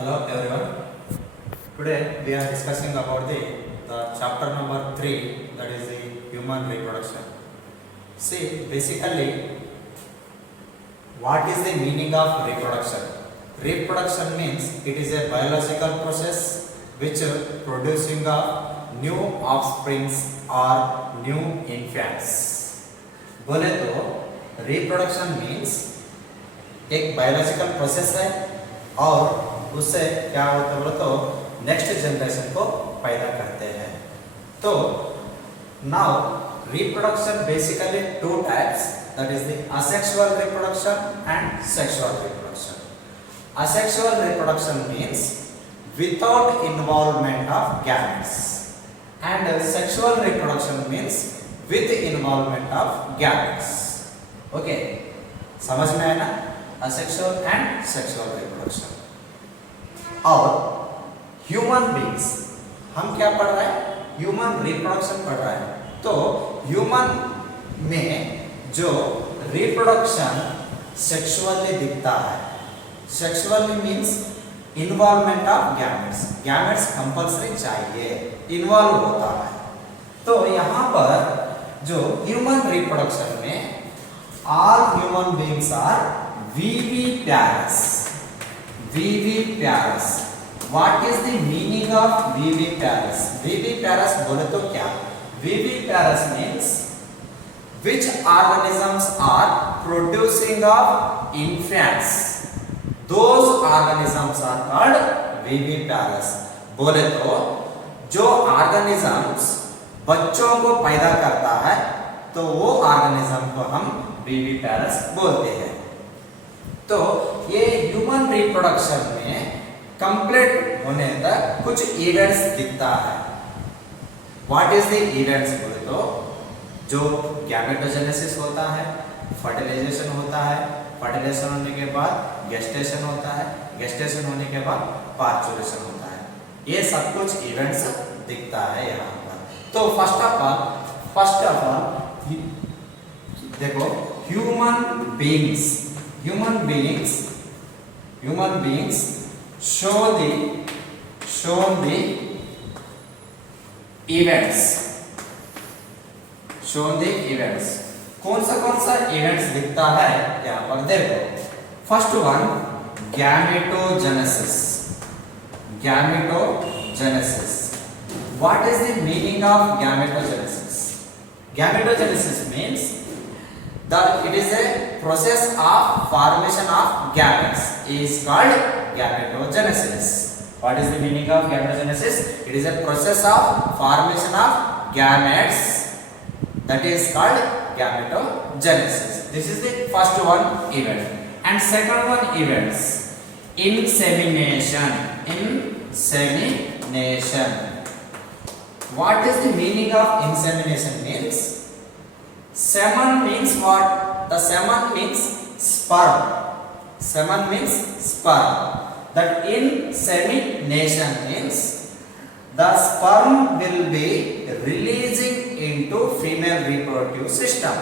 Hello everyone. Today we are discussing about the chapter number 3, that is the human reproduction. See, basically what is the meaning of reproduction? Reproduction means it is a biological process which producing of new offsprings or new infants. बोले तो reproduction means एक biological process है और उससे क्या होता है बोलो तो नेक्स्ट जनरेशन को पैदा करते हैं. तो now reproduction basically two types, that is the asexual reproduction and sexual reproduction. Asexual reproduction means without involvement of gametes, and sexual reproduction means with involvement of gametes. Okay, समझ में आया ना? Asexual and sexual reproduction. और human beings हम क्या पढ़ रहे हैं? ह्यूमन रिप्रोडक्शन पढ़ रहे हैं. तो ह्यूमन में जो रिप्रोडक्शन सेक्सुअली दिखता है, sexually means involvement of gametes. Gametes compulsory चाहिए, इन्वॉल्व होता है. तो यहाँ पर जो ह्यूमन रिप्रोडक्शन में all human beings are viviparous. Viviparous. What is the meaning of viviparous? Viviparous बोले तो क्या? Viviparous means which organisms are producing of infants. Those organisms are called viviparous. बोले तो जो organisms बच्चों को पैदा करता है तो वो organism को हम viviparous बोलते हैं. तो ये ह्यूमन रिप्रोडक्शन में कंप्लीट होने तक कुछ इवेंट्स दिखता है. व्हाट इज द इवेंट्स बोले तो जो गैमेटोजेनेसिस होता है, फर्टिलाइजेशन होता है, फर्टिलाइजेशन होने के बाद गेस्टेशन होता है, गेस्टेशन होने के बाद पार्चुरेशन होता है. ये सब कुछ इवेंट्स दिखता है यहाँ पर. तो फर्स्ट ऑफ ऑल देखो human beings show the events. कौन सा इवेंट्स दिखता है यहाँ पर देखो. First one gametogenesis. What is the meaning of gametogenesis? Gametogenesis means that it is a process of formation of gametes is called gametogenesis. What is the meaning of gametogenesis? It is a process of formation of gametes, that is called gametogenesis. This is the first one event. And second one events insemination. What is the meaning of insemination? Means semen means what? The semen means sperm. That insemination means the sperm will be releasing into female reproductive system.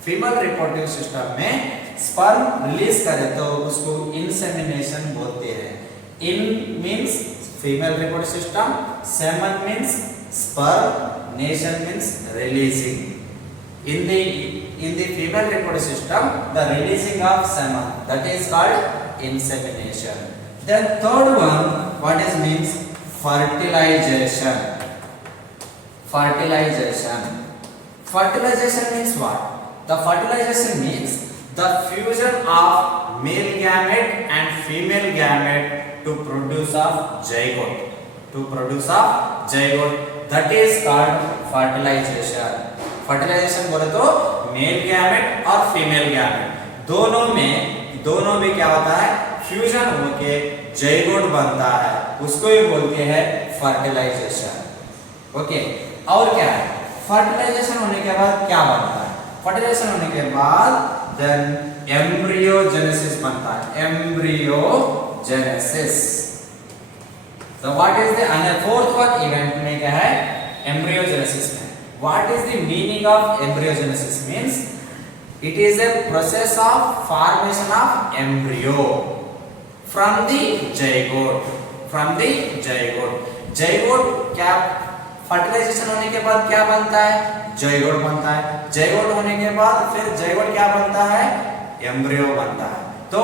Female reproductive system में sperm release करे तो उसको insemination बोलते हैं. In means female reproductive system, semen means sperm, nation means releasing. In the female reproductive system, the releasing of semen, that is called insemination. Then third one, what is means fertilization. Fertilization means what? The fertilization means the fusion of male gamete and female gamete to produce of zygote. That is called fertilization. Fertilization बोले तो male gamete और female gamete दोनों में क्या होता है? Fusion होके zygote बनता है, उसको ही बोलते हैं फर्टिलाइजेशन. ओके, और क्या है? फर्टिलाइजेशन होने के बाद क्या बनता है? फर्टिलाइजेशन होने के बाद देन एम्ब्रियोजेनेसिस बनता है. एम्ब्रियोजेनेसिस. तो what is the fourth one event में क्या है? एम्ब्रियोजेनेसिस में. What is the meaning of embryogenesis? Means it is a process of formation of embryo. From the zygote, from the zygote. Zygote क्या, fertilisation होने के बाद क्या बनता है, जाइगोट बनता है। जाइगोट होने के बाद फिर जाइगोट क्या बनता है, एम्ब्रियो बनता है। तो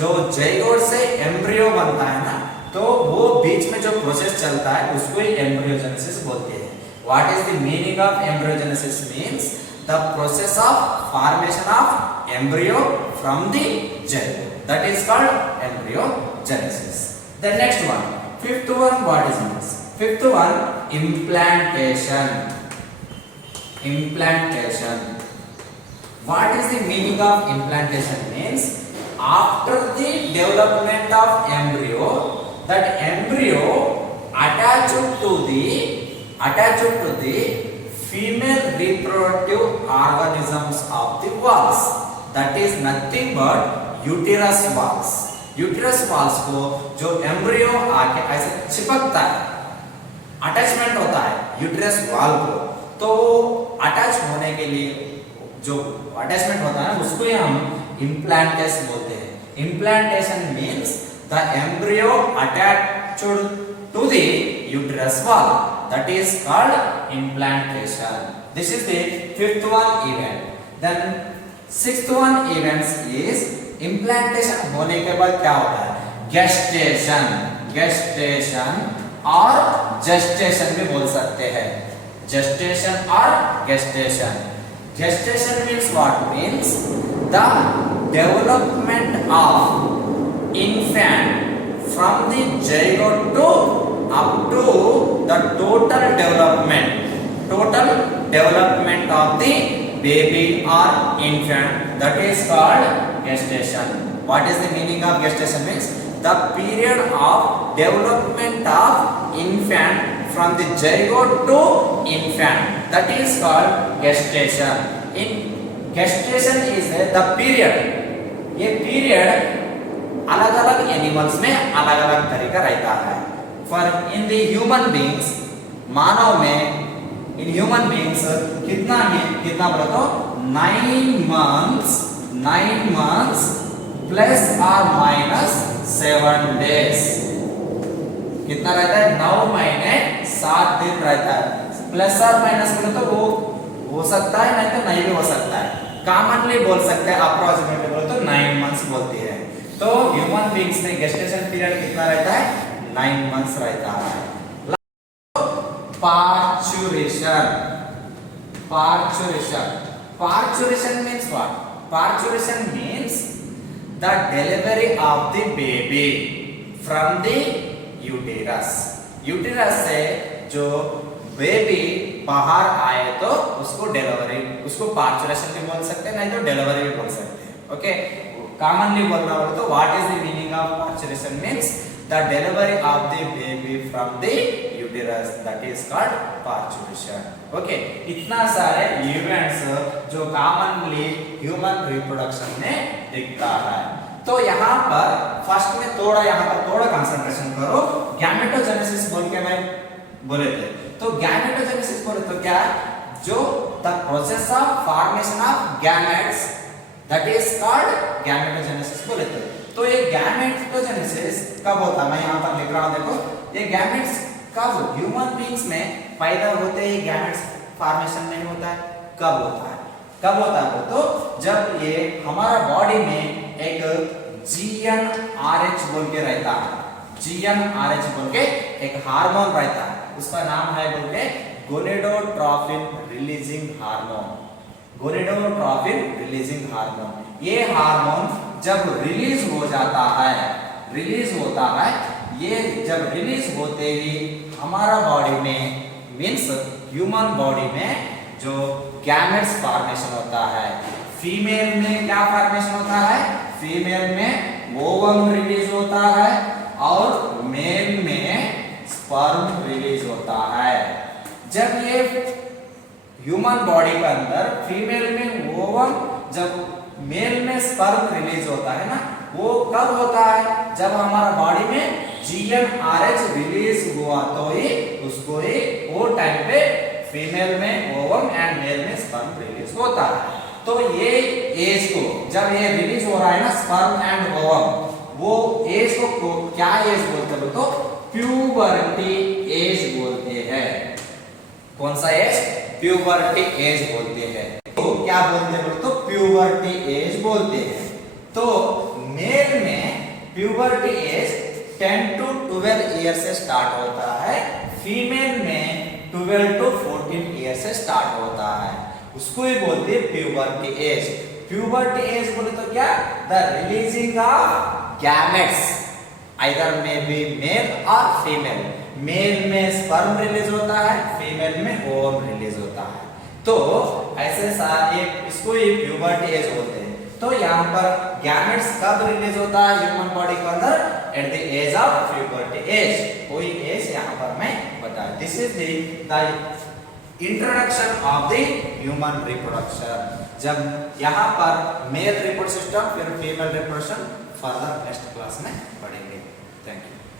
जो जाइगोट से एम्ब्रियो बनता है ना, तो वो बीच में जो प्रोसेस चलता है उसको ही एम्ब्रियोजेनेसिस बोलते हैं। What is the meaning of embryogenesis? Means the process of formation of embryo from the zygote, that is called embryogenesis. The next one, fifth one, what is means? Fifth one, implantation. Implantation. What is the meaning of implantation? Means after the development of embryo, that embryo attached to the female reproductive organisms of the walls, that is nothing but uterus walls. Uterus walls को जो embryo आके ऐसे चिपकता है, attachment होता है uterus wall को, तो attach होने के लिए जो अटैचमेंट होता है उसको ही हम इम्प्लांटेशन बोलते हैं। Implantation means the embryo attached to the uterus wall, that is called implantation. This is the fifth one event. Then sixth one events is implantation होने के बाद क्या होता है, गेस्टेशन। गेस्टेशन और जेस्टेशन भी बोल सकते हैं, जेस्टेशन और gestation. Gestation means what? Means the development of infant from the zygote to up to the total development of the baby or infant, that is called gestation. What is the meaning of gestation? Means the period of development of infant from the zygote to infant, that is called gestation. In gestation is the period, ये period अलग-अलग animals में अलग-अलग तरीका रहता है। For in the human beings, मानव में in human beings कितना बोला तो 9 months प्लस और माइनस 7 days। कितना रहता है? 9 महीने 7 दिन रहता है। प्लस और माइनस बोले तो वो हो सकता है, नहीं तो नहीं भी हो सकता है। कॉमनली बोल सकते हैं, अप्रोक्सीमेटली बोले तो 9 months बोलती है। तो ह्यूमन बींग्स में गेस्टेशन पीरियड कितना रहता है? 9 months रहता है। Parturition. Parturition means what? Parturition means the delivery of the baby from the uterus. Uterus से जो बेबी बाहर आए तो उसको डिलीवरी, उसको पार्चुरेशन भी बोल सकते हैं, नहीं तो डिलीवरी भी बोल सकते हैं। ओके, कॉमनली बोलना हो तो what is the meaning of parturition? Means the delivery of the baby from the uterus, that is called parturition. Okay, इतना सारे इवेंट्स जो कॉमनली ह्यूमन रिप्रोडक्शन में दिखता है। तो यहाँ पर फर्स्ट में थोड़ा कंसंट्रेशन करो। गैमेटोजेनेसिस बोल के मैं बोले थे, तो गैमेटोजेनेसिस बोले तो क्या, जो the process of formation of gametes, that is called gametogenesis बोले थे। तो ये गैमेटोजेनेसिस कब होता है, मैं यहाँ पर लिख रहा हूँ, देखो ये गैमेट्स कब ह्यूमन बींग्स में पैदा होते ही गैमेट्स फॉर्मेशन नहीं होता है, कब होता है? कब होता है तो जब ये हमारा बॉडी में एक GnRH बोल के रहता है, GnRH बोल के एक हार्मोन रहता है, उसका नाम है बोल के gonadotropin releasing hormone. Gonadotropin releasing hormone, ये हार्मोन जब रिलीज हो जाता है, रिलीज होता है, ये जब रिलीज होते ही हमारा बॉडी में मीन्स ह्यूमन बॉडी में जो गैमेट्स फॉर्मेशन होता है, फीमेल में क्या फॉर्मेशन होता है? फीमेल में ओवम रिलीज होता है और मेल में स्पर्म रिलीज होता है। जब ये ह्यूमन बॉडी के अंदर फीमेल में ओवम, जब मेल में स्पर्म रिलीज होता है ना, वो कब होता है? जब हमारा बॉडी में GnRH रिलीज हुआ तो ही उसको ही वो टाइम पे फीमेल में ओवम एंड मेल में स्पर्म रिलीज होता है। तो ये एज को जब ये रिलीज हो रहा है ना स्पर्म एंड ओवम, वो एज को क्या एज बोलते हैं तो प्यूबर्टी एज बोलते हैं। कौन सा एज? प्यूबर्टी एज बोलते हैं। तो क्या बोलते हैं तो प्यूबर्टी एज बोलते हैं। तो मेल में प्यूबर्टी एज 10 to 12 ईयर से स्टार्ट होता है, फीमेल में 12 to 14 ईयर से स्टार्ट होता है, उसको ही बोलते हैं प्यूबर्टी एज। प्यूबर्टी एज बोले तो क्या? The releasing of gametes, either में बी मेल और फीमेल। मेल में स्पर्म रिलीज होता है, फीमेल में ओवम रिलीज होता है। तो ऐसे सारे इसको ही प्यूबर्टी एज बोलते हैं। तो यहाँ पर गैमेट्स कब रिलीज होता है ह्यूमन बॉडी के अंदर? At the age of puberty age. कोई एज यहाँ पर मैं बता, this is the introduction of the human reproduction. जब यहाँ पर मेल रिप्रोडक्शन सिस्टम फिर female reproduction further next class में पढ़ेंगे। Thank you.